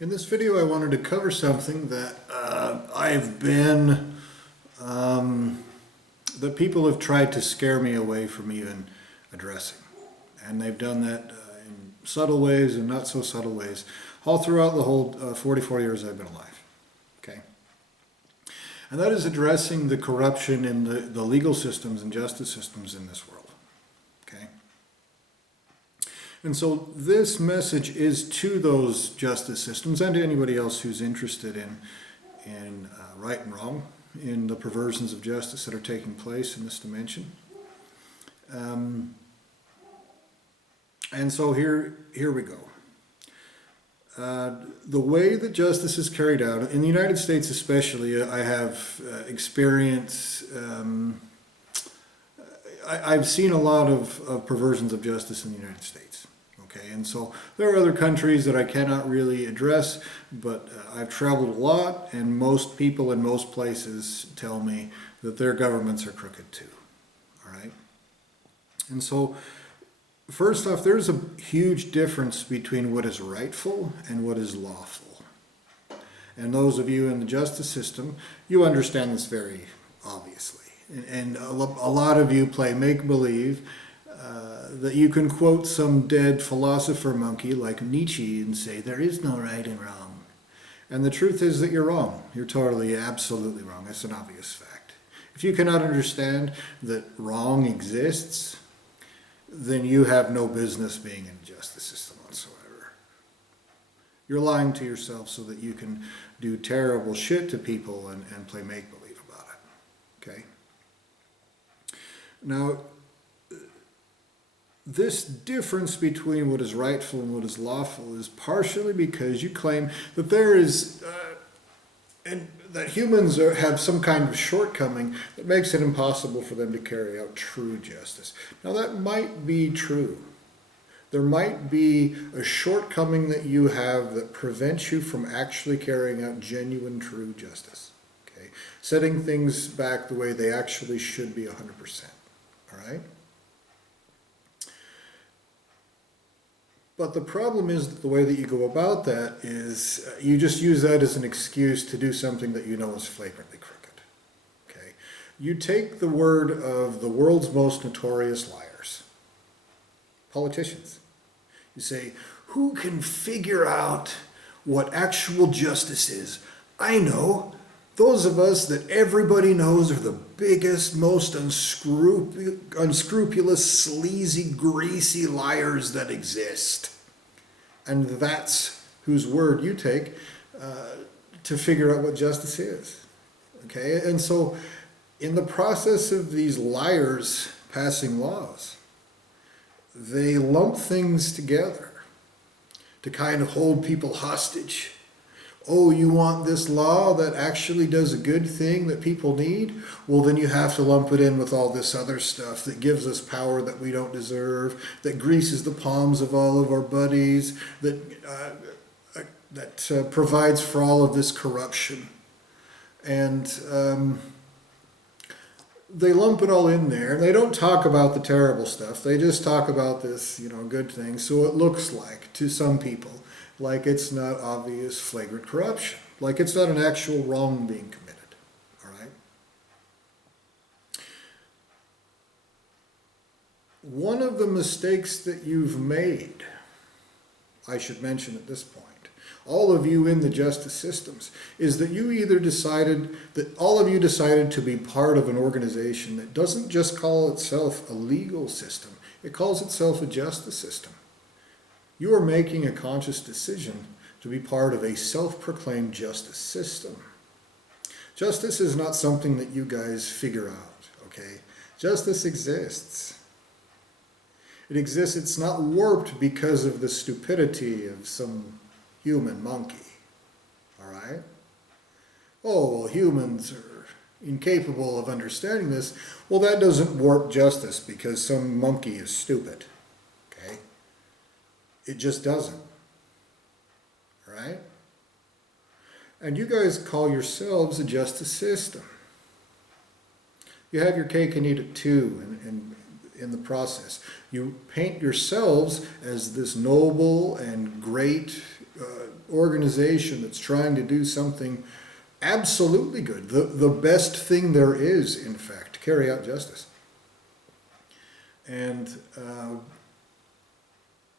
In this video I wanted to cover something that that people have tried to scare me away from even addressing. And they've done that in subtle ways and not so subtle ways all throughout the whole 44 years I've been alive. Okay? And that is addressing the corruption in the legal systems and justice systems in this world. Okay? And so this message is to those justice systems and to anybody else who's interested in right and wrong, in the perversions of justice that are taking place in this dimension. And so here we go. The way that justice is carried out, in the United States especially, I have experience, I've seen a lot of perversions of justice in the United States. Okay, and so there are other countries that I cannot really address, but I've traveled a lot, and most people in most places tell me that their governments are crooked too. All right? And so, first off, there's a huge difference between what is rightful and what is lawful. And those of you in the justice system, you understand this very obviously. And a lot of you play make-believe, that you can quote some dead philosopher monkey like Nietzsche and say, there is no right and wrong. And the truth is that you're wrong. You're totally, absolutely wrong. That's an obvious fact. If you cannot understand that wrong exists, then you have no business being in the justice system whatsoever. You're lying to yourself so that you can do terrible shit to people and play make-believe about it. Okay? Now, this difference between what is rightful and what is lawful is partially because you claim that there is, and that humans have some kind of shortcoming that makes it impossible for them to carry out true justice. Now that might be true. There might be a shortcoming that you have that prevents you from actually carrying out genuine, true justice. Okay? Setting things back the way they actually should be 100%. All right? But the problem is that the way that you go about that is you just use that as an excuse to do something that you know is flagrantly crooked. Okay? You take the word of the world's most notorious liars, politicians. You say, who can figure out what actual justice is? I know. Those of us that everybody knows are the biggest, most unscrupulous, sleazy, greasy liars that exist. And that's whose word you take to figure out what justice is. Okay? And so in the process of these liars passing laws, they lump things together to kind of hold people hostage. Oh, you want this law that actually does a good thing that people need? Well, then you have to lump it in with all this other stuff that gives us power that we don't deserve, that greases the palms of all of our buddies, that provides for all of this corruption. And they lump it all in there. They don't talk about the terrible stuff. They just talk about this, good thing. So it looks like, to some people, like it's not obvious, flagrant corruption. Like it's not an actual wrong being committed. All right? One of the mistakes that you've made, I should mention at this point, all of you in the justice systems, is that you either decided, that all of you decided to be part of an organization that doesn't just call itself a legal system, it calls itself a justice system. You are making a conscious decision to be part of a self-proclaimed justice system. Justice is not something that you guys figure out, okay? Justice exists. It exists, it's not warped because of the stupidity of some human monkey, all right? Oh, well, humans are incapable of understanding this. Well, that doesn't warp justice because some monkey is stupid. It just doesn't, right? And you guys call yourselves a justice system. You have your cake and eat it too in the process. You paint yourselves as this noble and great organization that's trying to do something absolutely good, the best thing there is, in fact, to carry out justice. And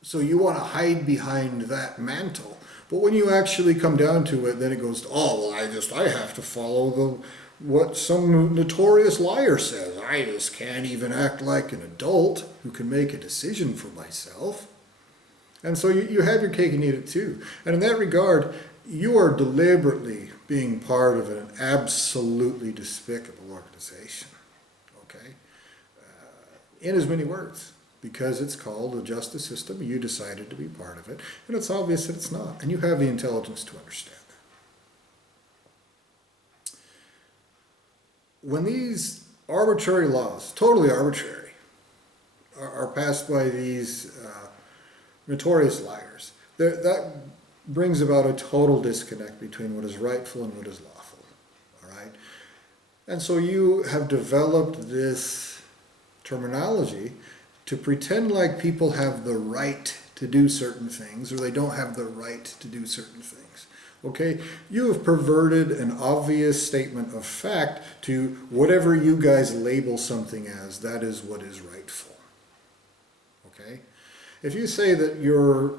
so you want to hide behind that mantle. But when you actually come down to it, then it goes, oh, well, I have to follow what some notorious liar says. I just can't even act like an adult who can make a decision for myself. And so you have your cake and eat it too. And in that regard, you are deliberately being part of an absolutely despicable organization, okay? In as many words, because it's called the justice system, you decided to be part of it, and it's obvious that it's not, and you have the intelligence to understand that. When these arbitrary laws, totally arbitrary, are passed by these notorious liars, that brings about a total disconnect between what is rightful and what is lawful, all right? And so you have developed this terminology to pretend like people have the right to do certain things, or they don't have the right to do certain things, okay? You have perverted an obvious statement of fact to whatever you guys label something as, that is what is rightful, okay? If you say that your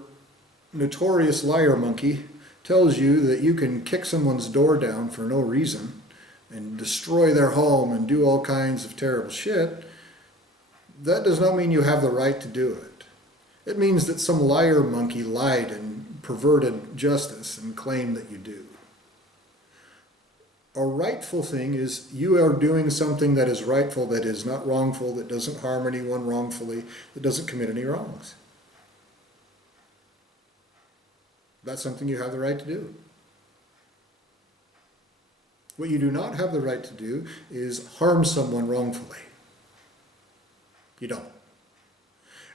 notorious liar monkey tells you that you can kick someone's door down for no reason and destroy their home and do all kinds of terrible shit, that does not mean you have the right to do it. It means that some liar monkey lied and perverted justice and claimed that you do. A rightful thing is you are doing something that is rightful, that is not wrongful, that doesn't harm anyone wrongfully, that doesn't commit any wrongs. That's something you have the right to do. What you do not have the right to do is harm someone wrongfully. You don't.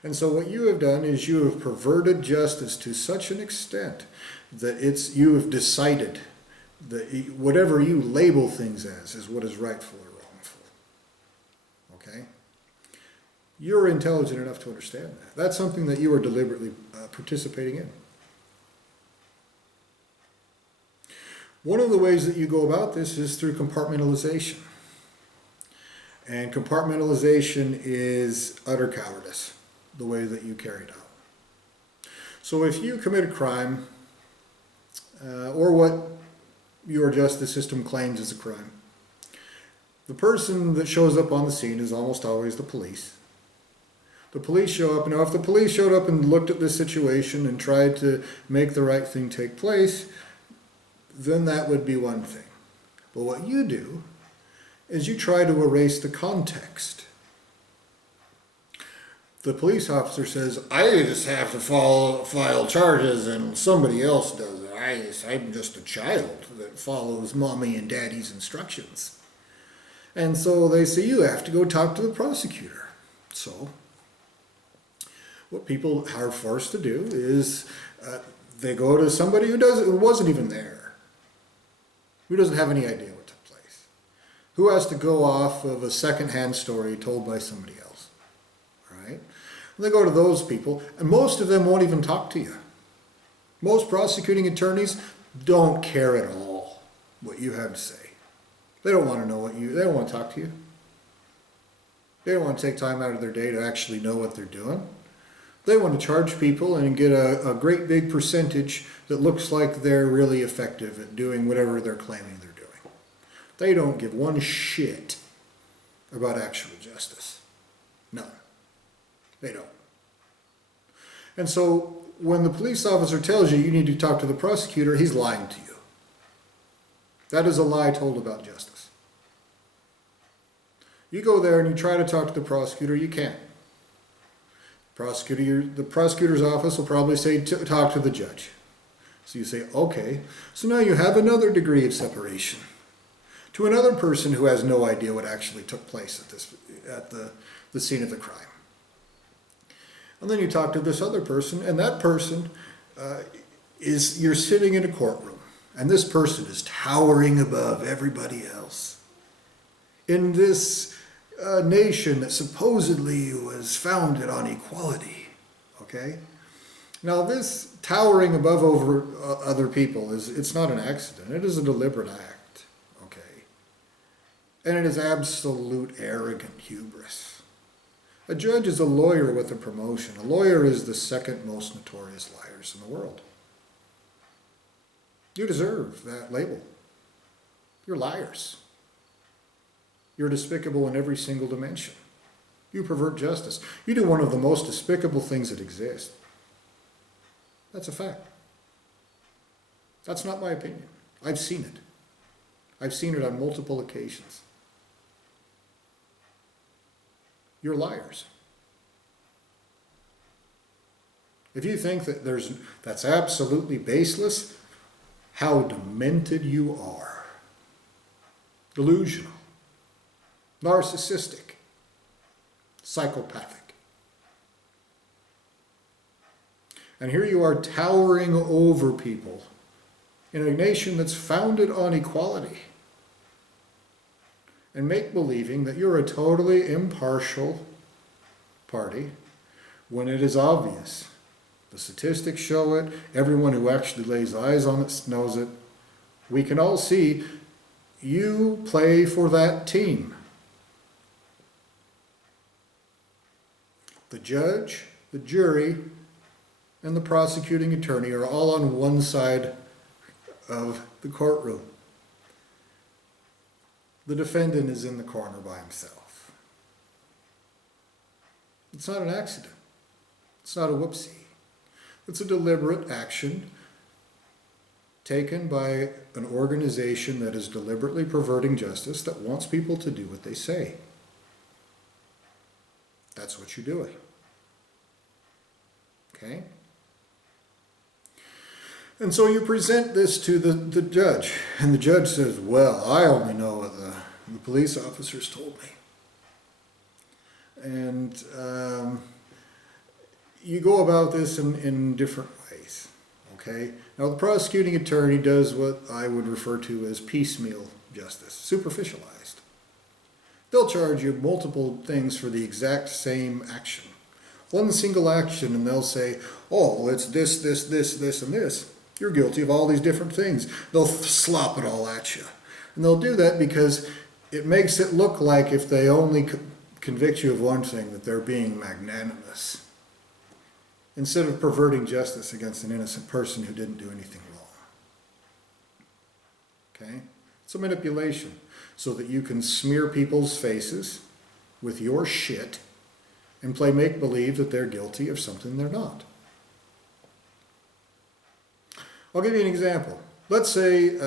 And so what you have done is you have perverted justice to such an extent that you have decided that whatever you label things as is what is rightful or wrongful. Okay? You're intelligent enough to understand that. That's something that you are deliberately participating in. One of the ways that you go about this is through compartmentalization. And compartmentalization is utter cowardice, the way that you carry it out. So if you commit a crime, or what your justice system claims is a crime, the person that shows up on the scene is almost always the police. The police show up. Now, if the police showed up and looked at this situation and tried to make the right thing take place, then that would be one thing. But what you do is you try to erase the context. The police officer says, I just have to file charges and somebody else does it. I'm just a child that follows mommy and daddy's instructions. And so they say, you have to go talk to the prosecutor. So what people are forced to do is they go to somebody who wasn't even there, who doesn't have any idea what took place, who has to go off of a secondhand story told by somebody else, right? And they go to those people, and most of them won't even talk to you. Most prosecuting attorneys don't care at all what you have to say. They don't want to know they don't want to talk to you. They don't want to take time out of their day to actually know what they're doing. They want to charge people and get a great big percentage that looks like they're really effective at doing whatever they're claiming they're doing. They don't give one shit about actual justice. None. They don't. And so when the police officer tells you you need to talk to the prosecutor, he's lying to you. That is a lie told about justice. You go there and you try to talk to the prosecutor, you can't. The prosecutor's office will probably say, talk to the judge. So you say, okay. So now you have another degree of separation to another person who has no idea what actually took place at the scene of the crime. And then you talk to this other person, and that person you're sitting in a courtroom, and this person is towering above everybody else. In this nation that supposedly was founded on equality, okay? Now this towering above over other people it's not an accident. It is a deliberate act, okay? And it is absolute arrogant hubris. A judge is a lawyer with a promotion. A lawyer is the second most notorious liars in the world. You deserve that label. You're liars. You're despicable in every single dimension. You pervert justice. You do one of the most despicable things that exist. That's a fact. That's not my opinion. I've seen it. I've seen it on multiple occasions. You're liars. If you think that that's absolutely baseless, how demented you are. Delusional. Narcissistic. Psychopathic. And here you are towering over people in a nation that's founded on equality and make-believing that you're a totally impartial party when it is obvious. The statistics show it. Everyone who actually lays eyes on it knows it. We can all see you play for that team. The judge, the jury, and the prosecuting attorney are all on one side of the courtroom. The defendant is in the corner by himself. It's not an accident. It's not a whoopsie. It's a deliberate action taken by an organization that is deliberately perverting justice, that wants people to do what they say. That's what you're doing. Okay? And so you present this to the judge, and the judge says, well, I only know what the police officers told me. And you go about this in different ways. Okay? Now the prosecuting attorney does what I would refer to as piecemeal justice, superficialized. They'll charge you multiple things for the exact same action. One single action, and they'll say, oh, well, it's this, and this. You're guilty of all these different things. They'll slop it all at you. And they'll do that because it makes it look like if they only convict you of one thing, that they're being magnanimous, instead of perverting justice against an innocent person who didn't do anything wrong. Okay? It's a manipulation so that you can smear people's faces with your shit and play make-believe that they're guilty of something they're not. I'll give you an example. Let's say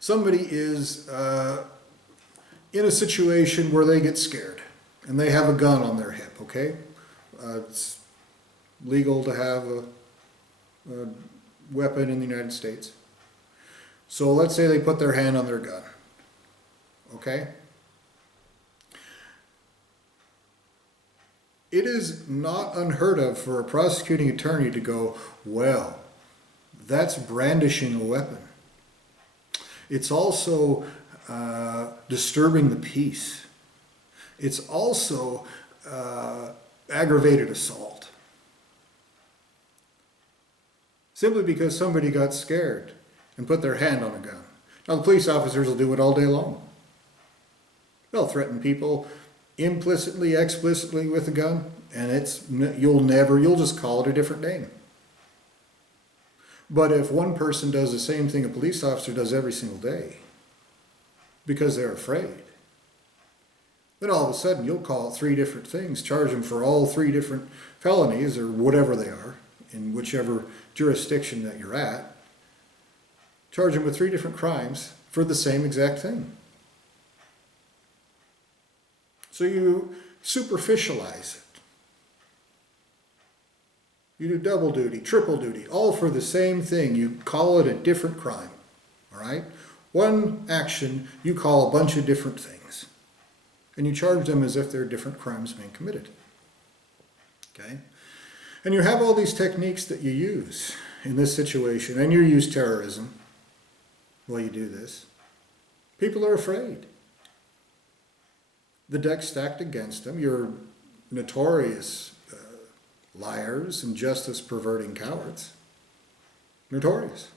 somebody is in a situation where they get scared and they have a gun on their hip, okay? It's legal to have a weapon in the United States. So let's say they put their hand on their gun, okay? It is not unheard of for a prosecuting attorney to go, well, that's brandishing a weapon. It's also disturbing the peace. It's also aggravated assault. Simply because somebody got scared and put their hand on a gun. Now the police officers will do it all day long. They'll threaten people implicitly, explicitly with a gun, and you'll just call it a different name. But if one person does the same thing a police officer does every single day, because they're afraid, then all of a sudden you'll call it 3 different things, charge them for all 3 different felonies, or whatever they are, in whichever jurisdiction that you're at, charge them with 3 different crimes for the same exact thing. So you superficialize it. You do double duty, triple duty, all for the same thing. You call it a different crime, all right? One action, you call a bunch of different things. And you charge them as if they're different crimes being committed, okay? And you have all these techniques that you use in this situation, and you use terrorism while you do this. People are afraid. the deck stacked against them. You're notorious liars and justice perverting cowards. Notorious.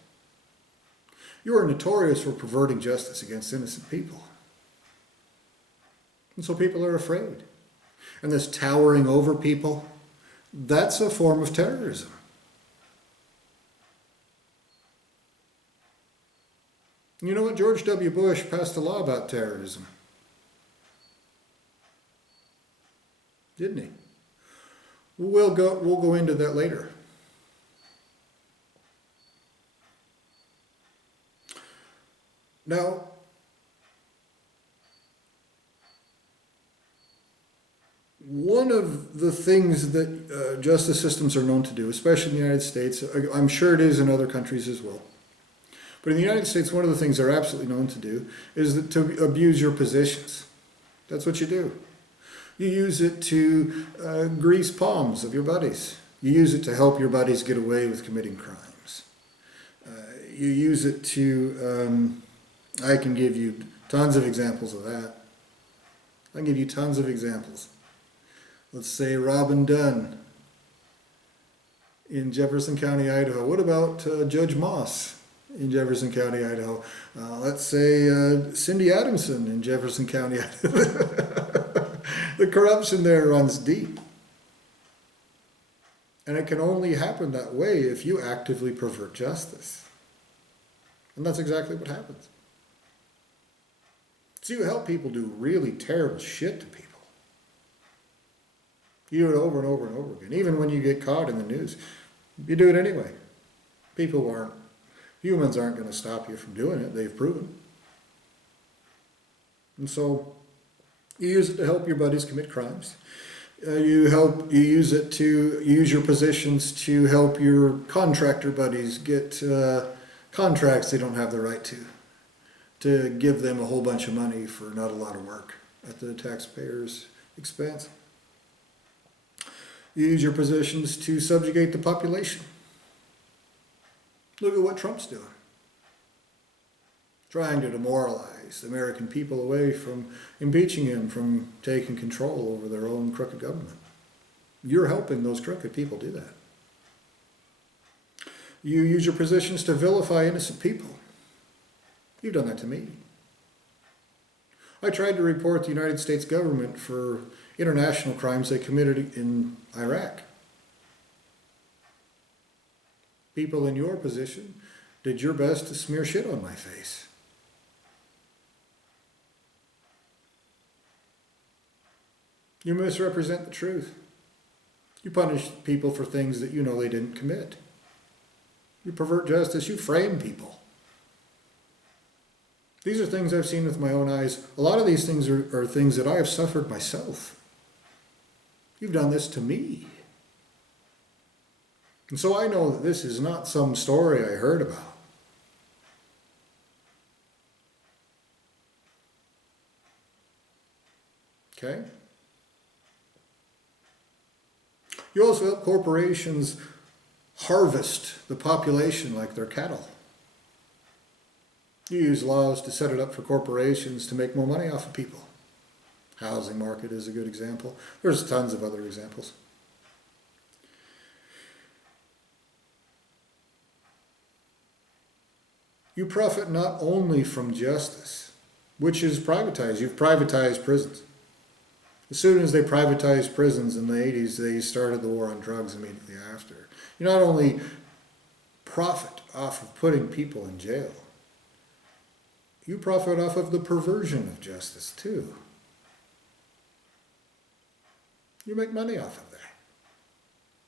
You are notorious for perverting justice against innocent people. And so people are afraid. And this towering over people, that's a form of terrorism. You know what? George W. Bush passed a law about terrorism. Didn't he? We'll go into that later. Now, one of the things that justice systems are known to do, especially in the United States, I'm sure it is in other countries as well, but in the United States, one of the things they're absolutely known to do is to abuse your positions. That's what you do. You use it to grease palms of your buddies. You use it to help your buddies get away with committing crimes. You use it to, I can give you tons of examples of that. I can give you tons of examples. Let's say Robin Dunn in Jefferson County, Idaho. What about Judge Moss in Jefferson County, Idaho? Let's say Cindy Adamson in Jefferson County, Idaho. The corruption there runs deep. And it can only happen that way if you actively pervert justice. And that's exactly what happens. So you help people do really terrible shit to people. You do it over and over and over again. Even when you get caught in the news, you do it anyway. Humans aren't going to stop you from doing it. They've proven. And so you use it to help your buddies commit crimes. You use it to use your positions to help your contractor buddies get contracts they don't have the right to give them a whole bunch of money for not a lot of work at the taxpayer's expense. You use your positions to subjugate the population. Look at what Trump's doing. Trying to demoralize the American people away from impeaching him, from taking control over their own crooked government. You're helping those crooked people do that. You use your positions to vilify innocent people. You've done that to me. I tried to report the United States government for international crimes they committed in Iraq. People in your position did your best to smear shit on my face. You misrepresent the truth. You punish people for things that you know they didn't commit. You pervert justice. You frame people. These are things I've seen with my own eyes. A lot of these things are things that I have suffered myself. You've done this to me. And so I know that this is not some story I heard about. Okay? You also help corporations harvest the population like they're cattle. You use laws to set it up for corporations to make more money off of people. Housing market is a good example. There's tons of other examples. You profit not only from justice, which is privatized. You've privatized prisons. As soon as they privatized prisons in the 80s, they started the war on drugs immediately after. You not only profit off of putting people in jail, you profit off of the perversion of justice too. You make money off of that.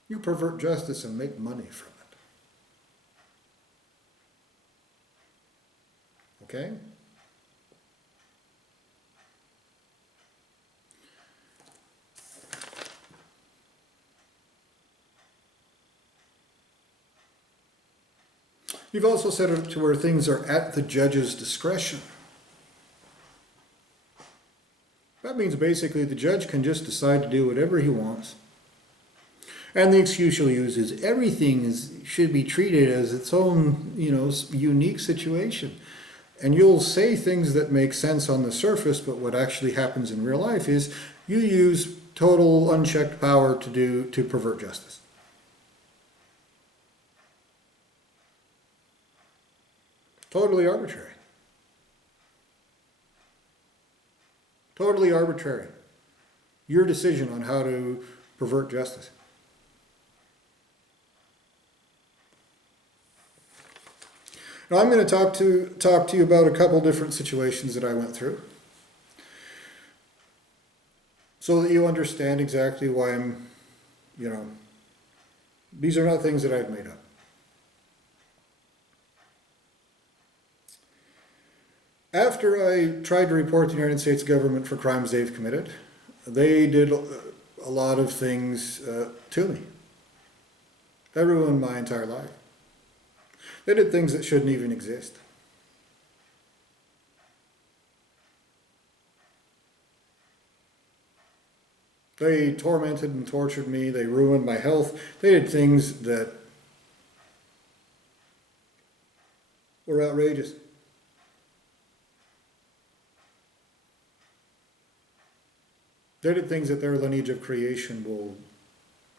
You pervert justice and make money from it. Okay? You've also set it up to where things are at the judge's discretion. That means basically the judge can just decide to do whatever he wants. And the excuse you'll use is everything should be treated as its own, unique situation. And you'll say things that make sense on the surface, but what actually happens in real life is you use total unchecked power to pervert justice. Totally arbitrary. Totally arbitrary. Your decision on how to pervert justice. Now I'm going to talk to you about a couple different situations that I went through, so that you understand exactly why I'm, these are not things that I've made up. After I tried to report the United States government for crimes they've committed, they did a lot of things to me. They ruined my entire life. They did things that shouldn't even exist. They tormented and tortured me. They ruined my health. They did things that were outrageous. They did things that their lineage of creation will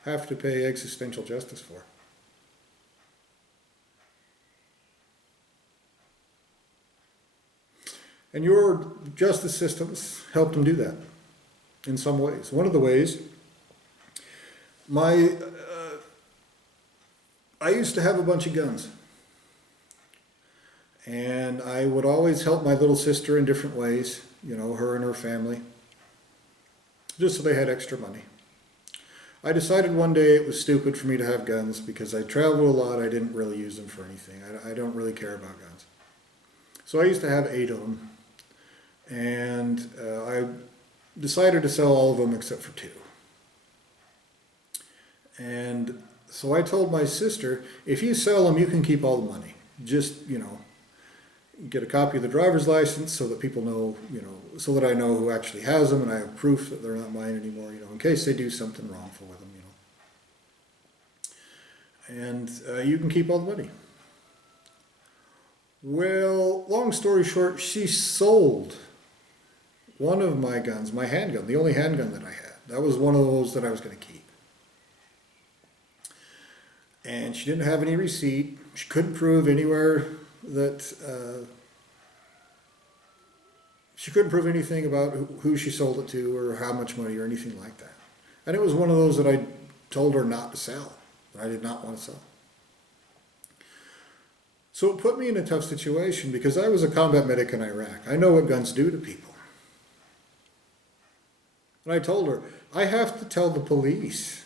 have to pay existential justice for. And your justice systems helped them do that in some ways. One of the ways, I used to have a bunch of guns. And I would always help my little sister in different ways, her and her family, just so they had extra money. I decided one day it was stupid for me to have guns because I traveled a lot. I didn't really use them for anything. I don't really care about guns. So I used to have 8 of them. And I decided to sell all of them except for 2. And so I told my sister, if you sell them, you can keep all the money. Just, get a copy of the driver's license so that people know, so that I know who actually has them and I have proof that they're not mine anymore, in case they do something wrongful with them, And you can keep all the money. Well, long story short, she sold one of my guns, my handgun, the only handgun that I had. That was one of those that I was going to keep. And she didn't have any receipt. She couldn't prove anywhere that, she couldn't prove anything about who she sold it to or how much money or anything like that. And it was one of those that I told her not to sell, that I did not want to sell. So it put me in a tough situation because I was a combat medic in Iraq. I know what guns do to people. And I told her, I have to tell the police.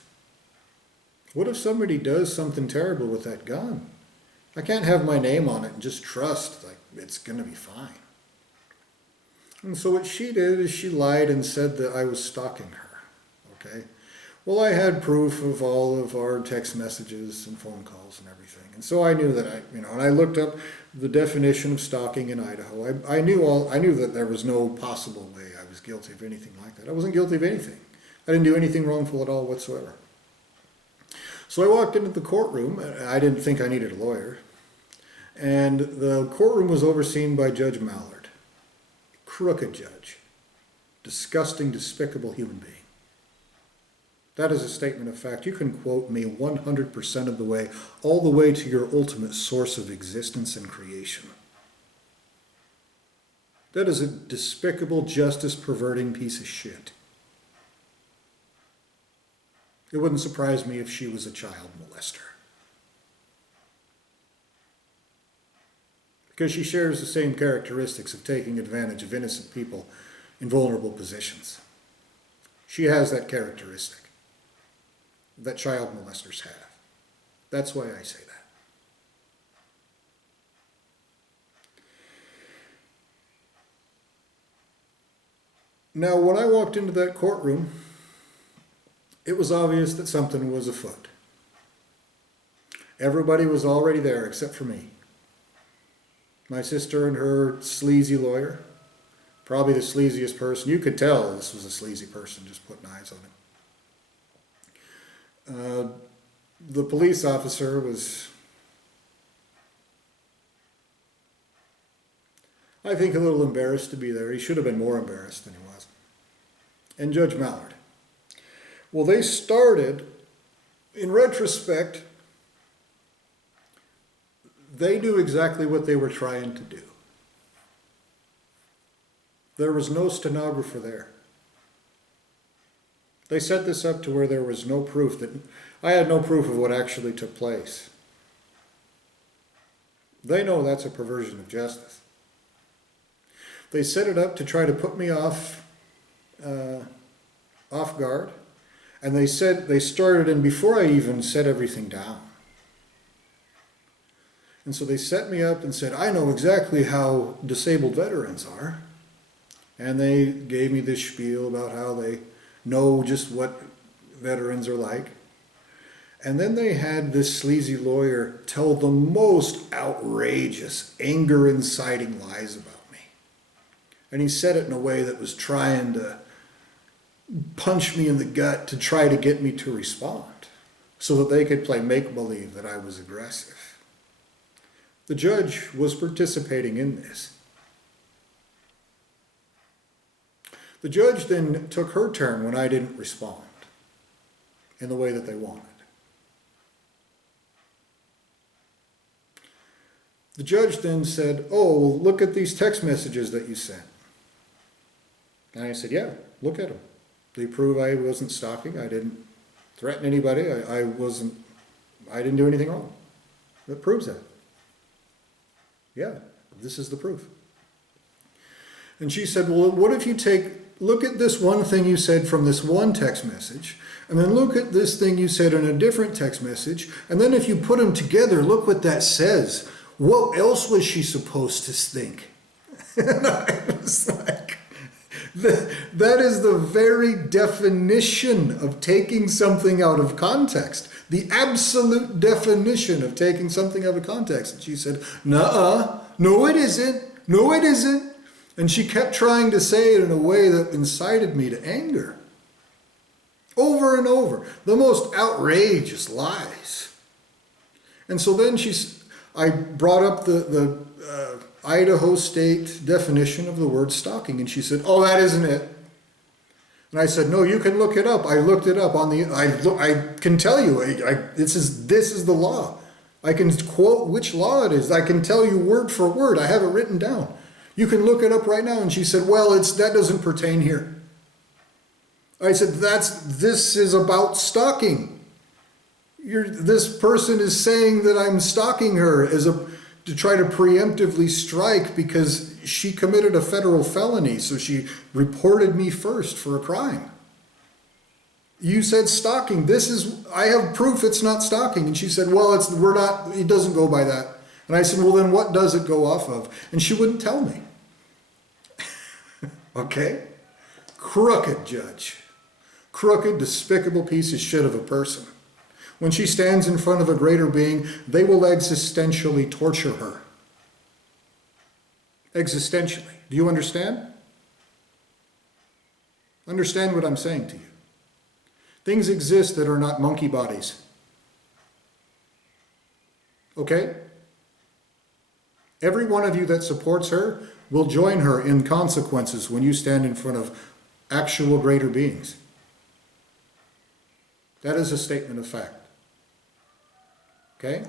What if somebody does something terrible with that gun? I can't have my name on it and just trust like it's going to be fine. And so what she did is she lied and said that I was stalking her. Okay? Well, I had proof of all of our text messages and phone calls and everything. And so I knew that and I looked up the definition of stalking in Idaho. I knew that there was no possible way I was guilty of anything like that. I wasn't guilty of anything. I didn't do anything wrongful at all whatsoever. So I walked into the courtroom. I didn't think I needed a lawyer. And the courtroom was overseen by Judge Mallard. Crooked judge. Disgusting, despicable human being. That is a statement of fact. You can quote me 100% of the way, all the way to your ultimate source of existence and creation. That is a despicable, justice-perverting piece of shit. It wouldn't surprise me if she was a child molester. Because she shares the same characteristics of taking advantage of innocent people in vulnerable positions. She has that characteristic that child molesters have. That's why I say that. Now, when I walked into that courtroom, it was obvious that something was afoot. Everybody was already there except for me. My sister and her sleazy lawyer, probably the sleaziest person. You could tell this was a sleazy person just putting eyes on him. The police officer was I think, a little embarrassed to be there. He should have been more embarrassed than he was. And Judge Mallard. Well, they started, in retrospect, they knew exactly what they were trying to do. There was no stenographer there. They set this up to where there was no proof that, I had no proof of what actually took place. They know that's a perversion of justice. They set it up to try to put me off guard. And they started, and before I even set everything down. And so they set me up and said, I know exactly how disabled veterans are. And they gave me this spiel about how they know just what veterans are like. And then they had this sleazy lawyer tell the most outrageous, anger-inciting lies about me. And he said it in a way that was trying to punch me in the gut to try to get me to respond so that they could play make-believe that I was aggressive. The judge was participating in this. The judge then took her turn when I didn't respond in the way that they wanted. The judge then said, oh, well, look at these text messages that you sent. And I said, yeah, look at them. They prove I wasn't stalking. I didn't threaten anybody. I didn't do anything wrong. That proves that. Yeah, this is the proof. And she said, well, what if you look at this one thing you said from this one text message, and then look at this thing you said in a different text message, and then if you put them together, look what that says. What else was she supposed to think? And I was like, that is the very definition of taking something out of context. The absolute definition of taking something out of context. And she said, nuh-uh, no it isn't, no it isn't. And she kept trying to say it in a way that incited me to anger. Over and over. The most outrageous lies. And so then I brought up the Idaho State definition of the word stalking, and she said, oh, that isn't it. And I said, no, you can look it up. I looked it up I can tell you, this is the law. I can quote which law it is. I can tell you word for word. I have it written down. You can look it up right now. And she said, well, that doesn't pertain here. I said, this is about stalking. This person is saying that I'm stalking her to try to preemptively strike because she committed a federal felony, so she reported me first for a crime. You said stalking. I have proof it's not stalking. And she said, well, it doesn't go by that. And I said, well, then what does it go off of? And she wouldn't tell me. Okay? Crooked judge. Crooked, despicable piece of shit of a person. When she stands in front of a greater being, they will existentially torture her. Existentially. Do you understand? Understand what I'm saying to you. Things exist that are not monkey bodies. Okay? Every one of you that supports her will join her in consequences when you stand in front of actual greater beings. That is a statement of fact. Okay?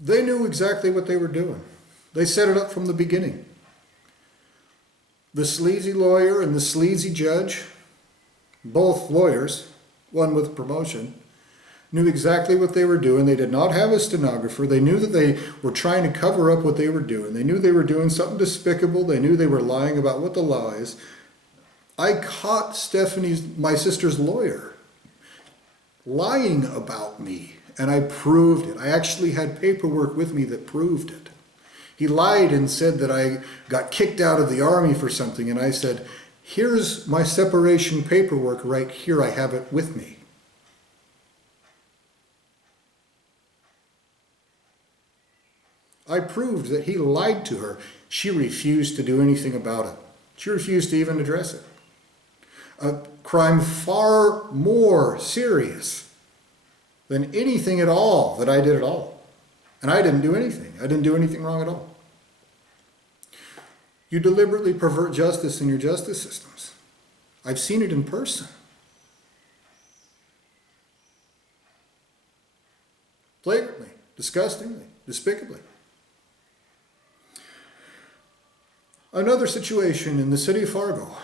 They knew exactly what they were doing. They set it up from the beginning. The sleazy lawyer and the sleazy judge, both lawyers, one with promotion, knew exactly what they were doing. They did not have a stenographer. They knew that they were trying to cover up what they were doing. They knew they were doing something despicable. They knew they were lying about what the law is. I caught my sister's lawyer, lying about me, and I proved it. I actually had paperwork with me that proved it. He lied and said that I got kicked out of the army for something, and I said, here's my separation paperwork right here. I have it with me. I proved that he lied to her. She refused to do anything about it. She refused to even address it. A crime far more serious than anything at all that I did at all. And I didn't do anything. I didn't do anything wrong at all. You deliberately pervert justice in your justice systems. I've seen it in person. Flagrantly, disgustingly, despicably. Another situation in the city of Fargo.